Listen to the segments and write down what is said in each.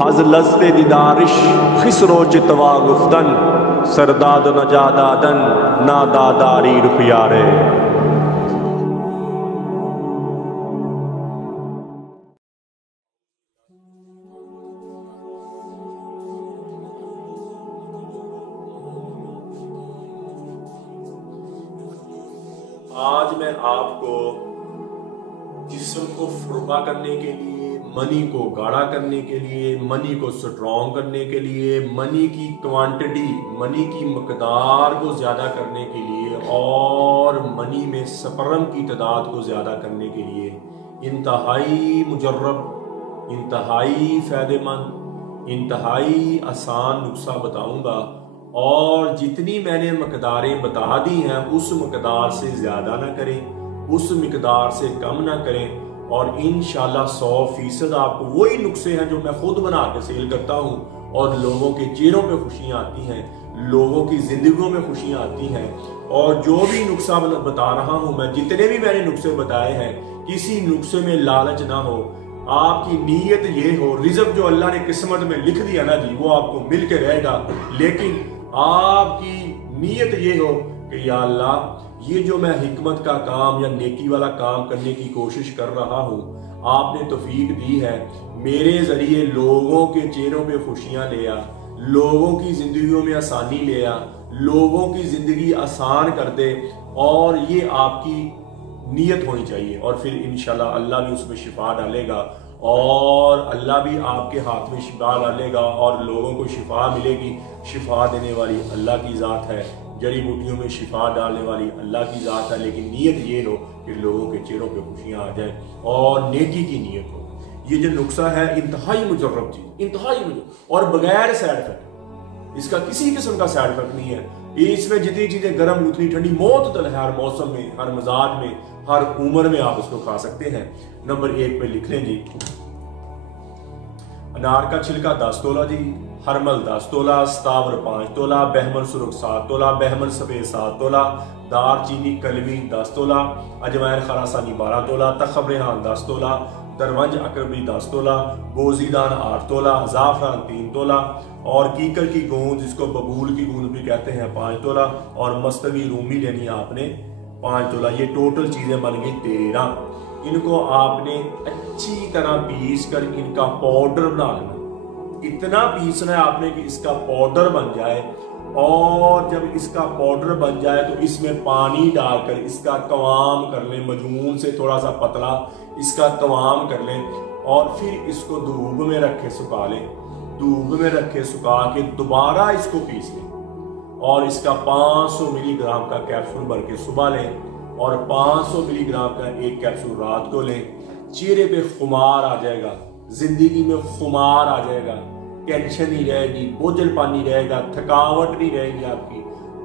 az lazze didarish खिसरो चितवा गुफ्तन सरदाद नजादादन नादादारी रुखियारे। आज मैं आपको जिस्म को फुर्बा करने के लिए, मनी को गाढ़ा करने के लिए, मनी को स्ट्रॉन्ग करने के लिए, मनी की क्वांटिटी, मनी की मकदार को ज़्यादा करने के लिए और मनी में स्पर्म की तादाद को ज़्यादा करने के लिए इंतहाई मुजर्रब, इंतहाई फ़ायदेमंद, इंतहाई आसान नुस्खा बताऊंगा। और जितनी मैंने मकदारें बता दी हैं उस मकदार से ज़्यादा ना करें, उस मकदार से कम ना करें, और इंशाल्लाह 100% आपको वही नुस्खे हैं जो मैं खुद बना के सेल करता हूँ और लोगों के चेहरों पे खुशियाँ आती हैं, लोगों की जिंदगियों में खुशियाँ आती हैं। और जो भी नुस्खा बता रहा हूँ मैं, जितने भी मैंने नुस्खे बताए हैं, किसी नुस्खे में लालच ना हो, आपकी नीयत ये हो, रिज़्क जो अल्लाह ने किस्मत में लिख दिया ना जी वो आपको मिल के रहेगा, लेकिन आपकी नीयत ये हो कि या अल्लाह ये जो मैं हिकमत का काम या नेकी वाला काम करने की कोशिश कर रहा हूँ, आपने तौफीक दी है, मेरे जरिए लोगों के चेहरों पे खुशियाँ ले आ, लोगों की जिंदगियों में आसानी ले आ, लोगों की जिंदगी आसान कर दे। और ये आपकी नीयत होनी चाहिए और फिर इंशाल्लाह अल्लाह भी उसमें शिफा डालेगा और अल्लाह भी आपके हाथ में शिफा डालेगा और लोगों को शिफा मिलेगी। शिफा देने वाली अल्लाह की ज़ात है, जड़ी बूटियों में शिफा डालने वाली अल्लाह की ज़ात है, लेकिन नीयत ये हो कि लोगों के चेहरों पे खुशियाँ आ जाए और नेकी की नीयत हो। ये जो नुस्खा है इंतहाई मुजर्रब चीज़, इंतहाई मुजर्रब और बगैर साइड इफेक्ट, इसका किसी किस्म का साइड इफेक्ट नहीं है। इसमें जितनी चीज़ें गर्म उतनी ठंडी मोतदल है, हर मौसम में, हर मिजाज में, हर उम्र में आप इसको खा सकते हैं। नंबर 1 पे लिख लें जी, अनार का छिलका 10 तोला जी, हरमल 10 तोला, स्तावर 5 तोला, बहमन सुर्ख 7 तोला, बहमन सफ़ेद 7 तोला, दार चीनी कलमी 10 तोला, अजवाइन खरासानी 12 तोला, तखब रेहान 10 तोला, दरवंज अकरबी 10 तोला, बोजीदान 8 तोला, ज़ाफ़रान 3 तोला और कीकर की गूंद जिसको बबूल की गूंद भी कहते हैं 5 तोला और मस्तवी रूमी लेनी आपने 5 तोला। ये टोटल चीज़ें बन गई 13। इनको आपने अच्छी तरह पीस कर इनका पाउडर बना लेना, इतना पीसना है आपने कि इसका पाउडर बन जाए। और जब इसका पाउडर बन जाए तो इसमें पानी डालकर इसका कवाम कर लें, मजमून से थोड़ा सा पतला इसका कवाम कर लें और फिर इसको धूप में रखे सुखा लें, धूप में रखे सुखा के दोबारा इसको पीस लें और इसका 500 मिलीग्राम का कैप्सूल भर के सुबह लें और 500 मिलीग्राम का एक कैप्सूल रात को लें। चेहरे पे खुमार आ जाएगा, जिंदगी में खुमार आ जाएगा, टेंशन नहीं रहेगी, बोझल पानी रहेगा, थकावट नहीं रहेगी आपकी,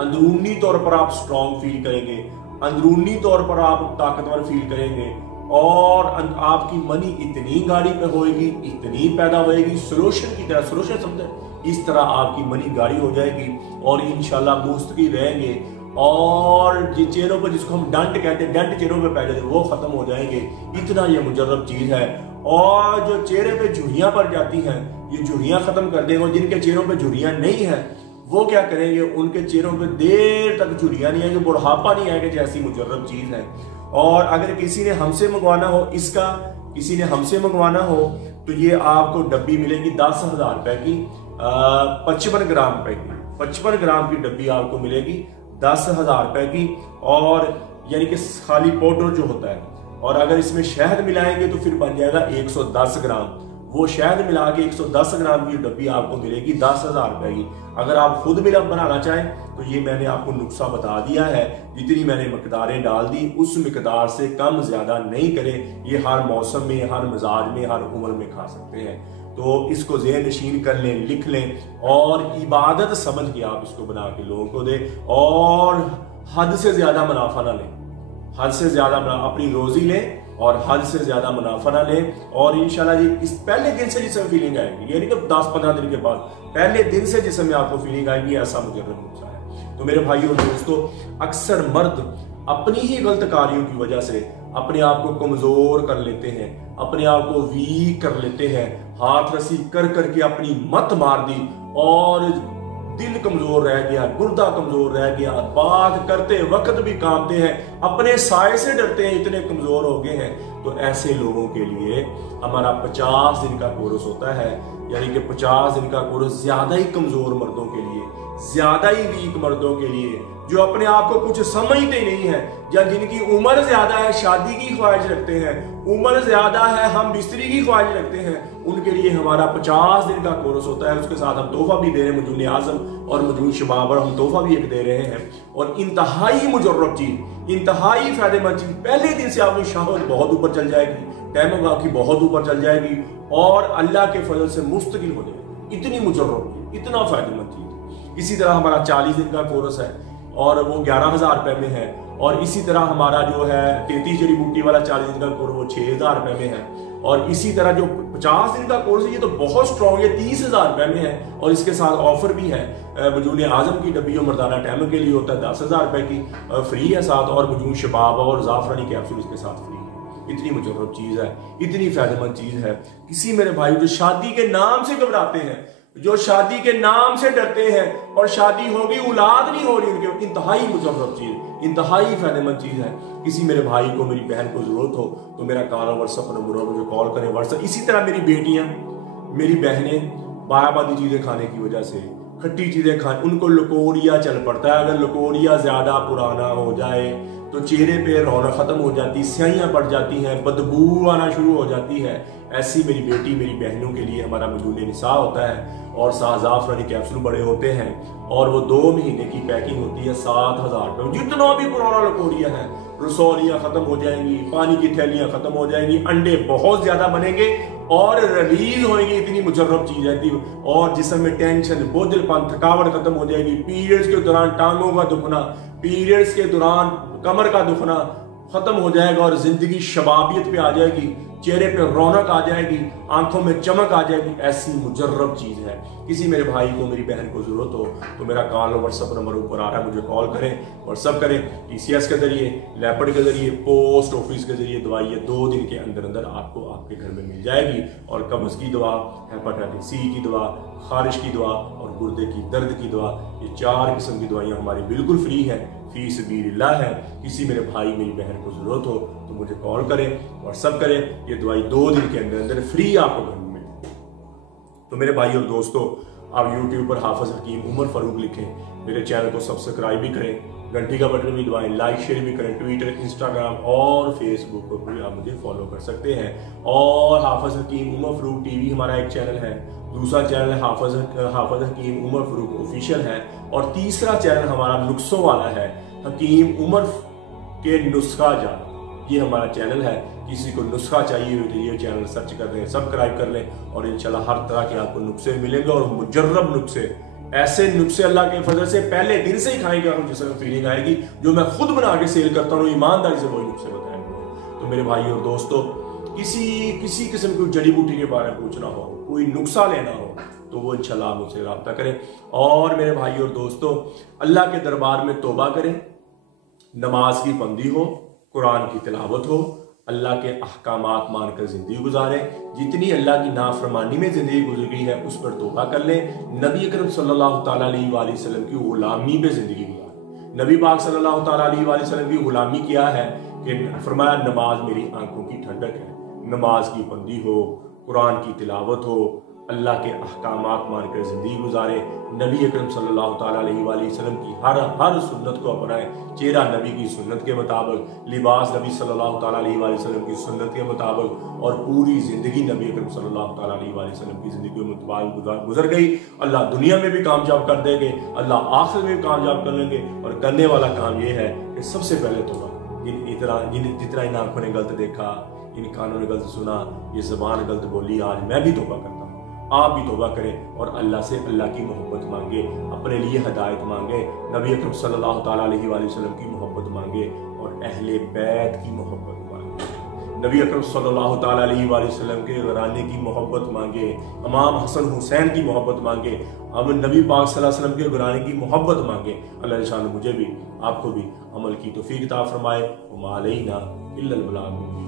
अंदरूनी तौर पर आप स्ट्रांग फील करेंगे, अंदरूनी तौर पर आप ताकतवर फील करेंगे और आपकी मनी इतनी गाड़ी पे होएगी, इतनी पैदा होएगी, सोल्यूशन की तरह, सोल्यूशन समझे, इस तरह आपकी मनी गाड़ी हो जाएगी और इंशाल्लाह मुस्तकी रहेंगे। और ये चेहरों पर जिसको हम डंट कहते हैं, डंट चेहरों पे पै जाते वो खत्म हो जाएंगे। इतना ये मुजर्रब चीज है। और जो चेहरे पे झुर्रियां पड़ जाती हैं ये झुर्रियां खत्म कर देंगे। जिनके चेहरों पे झुर्रियां नहीं है वो क्या करेंगे, उनके चेहरों पे देर तक झुर्रियां नहीं आएंगे, बुढ़ापा नहीं आएगा, जैसी मुजर्रब चीज है। और अगर किसी ने हमसे मंगवाना हो, इसका किसी ने हमसे मंगवाना हो तो ये आपको डब्बी मिलेगी 10,000 रुपए की, 55 ग्राम रुपए की, 55 ग्राम की डब्बी आपको मिलेगी 10,000 रुपए की। और यानी कि खाली पाउडर जो होता है, और अगर इसमें शहद मिलाएंगे तो फिर बन जाएगा 110 ग्राम। वो शहद मिला के 110 ग्राम की डब्बी आपको मिलेगी 10,000 रुपए की। अगर आप खुद भी बनाना चाहें तो ये मैंने आपको नुस्खा बता दिया है, जितनी मैंने मकदारें डाल दी उस मकदार से कम ज्यादा नहीं करें। ये हर मौसम में, हर मिजाज में, हर उम्र में खा सकते हैं। तो इसको ज़हन नशीन कर लें, लिख लें और इबादत समझ के आप इसको बना के लोगों को दें। और हद से ज्यादा मुनाफा ना लें, हद से ज्यादा अपनी रोजी लें और हद से ज्यादा मुनाफा ना लें। और इंशाल्लाह जी इस पहले दिन से जिसमें फीलिंग आएगी, यानी कि 10-15 दिन के बाद पहले दिन से जिसमें आपको फीलिंग आएगी, ऐसा मुजर्रब नुस्खा है। तो मेरे भाइयों और दोस्तों, अक्सर मर्द अपनी ही गलत कार्यों की वजह से अपने आप को कमजोर कर लेते हैं, अपने आप को वीक कर लेते हैं, हाथ रसी कर करके अपनी मत मार दी और दिल कमजोर रह गया, गुर्दा कमजोर रह गया, बात करते वक्त भी कांपते हैं, अपने साय से डरते हैं, इतने कमजोर हो गए हैं। तो ऐसे लोगों के लिए हमारा 50 दिन का कोर्स होता है, यानी कि 50 दिन का कोर्स ज्यादा ही कमजोर मर्दों के लिए, ज्यादा ही वीक मर्दों के लिए, जो अपने आप को कुछ समझते नहीं है, या जिनकी उम्र ज्यादा है, शादी की ख्वाहिश रखते हैं, उम्र ज्यादा है, हम बिस्तरी की ख्वाहिश रखते हैं, उनके लिए हमारा 50 दिन का कोर्स होता है। उसके साथ हम तोहफा भी दे रहे हैं, मजून आजम और मजून शबाब, और हम तोहफा भी एक दे रहे हैं। और इंतहाई मुजर्रब चीज, इंतहाई फायदेमंद चीज, पहले दिन से आपकी शहवत बहुत ऊपर चल जाएगी, टाइमिंग आपकी बहुत ऊपर चल जाएगी और अल्लाह के फजल से मुस्तकिल हो जाएगी। इतनी मुजर्रब, इतना फायदेमंद चीज। इसी तरह हमारा 40 दिन का कोर्स है और वो 11,000 रुपए में है। और इसी तरह हमारा जो है 33 जड़ी बूटी वाला 40 दिन का कोर्स वो 6,000 रुपए में है। और इसी तरह जो 50 दिन का कोर्स है ये तो बहुत स्ट्रॉन्ग है, 30,000 रुपए में है। और इसके साथ ऑफर भी है, मजून आजम की डब्बी जो मर्दाना टाइम के लिए होता है 10,000 रुपए की फ्री है साथ, और मजून शबाब और जाफरानी कैप्सूल इसके साथ फ्री है। इतनी मुजर्रब चीज है, इतनी फायदेमंद चीज है। किसी मेरे भाई जो शादी के नाम से घबराते हैं, जो शादी के नाम से डरते हैं और शादी होगी औलाद नहीं हो रही उनके, इंतहाई मुजर्रब चीज, इंतहाई फायदेमंद चीज है। किसी मेरे भाई को, मेरी बहन को जरूरत हो तो मेरा कॉल व्हाट्सएप नंबर मुझे कॉल करें, व्हाट्सएप। इसी तरह मेरी बेटियां, मेरी बहनें बायाबादी चीजें खाने की वजह से, खट्टी चीजें खाने, उनको लकोरिया चल पड़ता है। अगर लकोरिया ज्यादा पुराना हो जाए तो चेहरे पे रौनक खत्म हो जाती, स्याहियां पड़ जाती हैं, बदबू आना शुरू हो जाती है। ऐसी मेरी बेटी, मेरी बहनों के लिए हमारा मजून निसा होता है और जाफरानी कैप्सूल बड़े होते हैं और वो 2 महीने की पैकिंग होती है 7,000 रुपये। जितना भी पुराना लकोरिया है, रसौलियां खत्म हो जाएंगी, पानी की थैलियां खत्म हो जाएंगी, अंडे बहुत ज्यादा बनेंगे और रिलीज होंगी। इतनी मुजर्रब चीज रहती है। और जिस्म में टेंशन, बोझलपन, थकावट खत्म हो जाएगी। पीरियड्स के दौरान टांगों का दुखना, पीरियड्स के दौरान कमर का दुखना खत्म हो जाएगा और जिंदगी शबाबियत पे आ जाएगी, चेहरे पे रौनक आ जाएगी, आंखों में चमक आ जाएगी। ऐसी मुजर्रब चीज है। किसी मेरे भाई को, मेरी बहन को जरूरत हो तो मेरा कॉल व्हाट्सएप नंबर ऊपर आ रहा है, मुझे कॉल करें, व्हाट्सएप करें। TCS के जरिए, लैपड के जरिए, पोस्ट ऑफिस के जरिए दवाई 2 दिन के अंदर अंदर आपको आपके घर में मिल जाएगी। और कब्ज की दवा, हेपेटाइटिस C की दवा, खारिश की दवा और गुर्दे की दर्द की दवा, ये 4 किस्म की दवाइयाँ हमारी बिल्कुल फ्री है, फी सबीलिल्लाह है। किसी मेरे भाई, मेरी बहन को जरूरत हो तो मुझे कॉल करें, व्हाट्सएप करें। ये दवाई 2 दिन के अंदर अंदर फ्री आपको घर में मिलेगी। तो मेरे भाई और दोस्तों, आप YouTube पर हाफिज हकीम उमर फारूक लिखें, मेरे चैनल को सब्सक्राइब भी करें, घंटी का बटन भी दबाएं, लाइक शेयर भी करें। ट्विटर, इंस्टाग्राम और फेसबुक पर भी आप मुझे फॉलो कर सकते हैं। और हाफिज हकीम उमर फारूक TV हमारा एक चैनल है, दूसरा चैनल है हाफिज हकीम उमर फारूक ऑफिशियल है, और तीसरा चैनल हमारा नुस्खों वाला है, हकीम उमर के नुस्खा जान। ये हमारा चैनल है। किसी को नुस्खा चाहिए हो तो ये चैनल सर्च कर लें, सब्सक्राइब कर लें और इंशाल्लाह हर तरह के आपको नुस्खे मिलेंगे। और मुजर्रब नुस्खे, ऐसे नुस्खे अल्लाह के फजल से पहले दिन से ही खाएंगे आपको, जिसमें फीलिंग आएगी। जो मैं खुद बना के सेल करता हूँ, ईमानदारी से वही नुस्खे बताएंगे। तो मेरे भाई और दोस्तों, किसी किस्म की जड़ी बूटी के बारे में पूछना हो, कोई नुस्खा लेना हो तो वो इंशाल्लाह मुझसे रब्ता करें। और मेरे भाई और दोस्तों, अल्लाह के दरबार में तौबा करें, नमाज की बंदी हो, कुरान की तिलावत हो, अल्लाह के अहकामात मानकर जिंदगी गुजारें। जितनी अल्लाह की नाफरमानी में जिंदगी गुजर गई है उस पर तौबा कर लें। नबी अकरम सल्लल्लाहु ताला अलैहि वसल्लम की गुलामी पे जिंदगी गुजारें। नबी पाक सल्लल्लाहु ताला अलैहि वसल्लम की गुलामी किया है कि फरमाया, नमाज मेरी आंखों की ठंडक है। नमाज की बंदी हो, कुरान की तिलावत हो, अल्लाह के अहकामात मानकर जिंदगी गुजारे, नबी अकरम सल्लल्लाहु ताला अलैहि वसल्लम की हर सुन्नत को अपनाएं, चेहरा नबी की सुन्नत के मुताबिक, लिबास नबी सल्लल्लाहु ताला अलैहि वसल्लम की सुन्नत के मुताबिक, और पूरी जिंदगी नबी अकरम सल्लल्लाहु ताला अलैहि वसल्लम की जिंदगी के मुताबिक गुजर गई। अल्लाह दुनिया में भी कामयाब कर देंगे, अल्लाह आखिरत में भी कामयाब कर लेंगे। और करने वाला काम यह है कि सबसे पहले तौबा, जितना इन आंखों ने गलत देखा, इन कानों ने गलत सुना, ये ज़बान गलत बोली, आज मैं भी तौबा करता हूँ। आप भी तौबा करें और अल्लाह से अल्लाह की मोहब्बत मांगे, अपने लिए हिदायत मांगे, नबी अकरम सल्लल्लाहु ताला अलैहि वसल्लम की मोहब्बत मांगे और अहले बैत की मोहब्बत मांगे, नबी अकरम सल्लल्लाहु ताला अलैहि वसल्लम के घराने की मोहब्बत मांगे, इमाम हसन हुसैन की मोहब्बत मांगे, हम नबी पाक सल्लल्लाहु अलैहि वसल्लम के घराने की मोहब्बत मांगे। अल्लाह शान मुझे भी, आपको भी अमल की तौफीक अता फरमाए। इल्लल बलाग।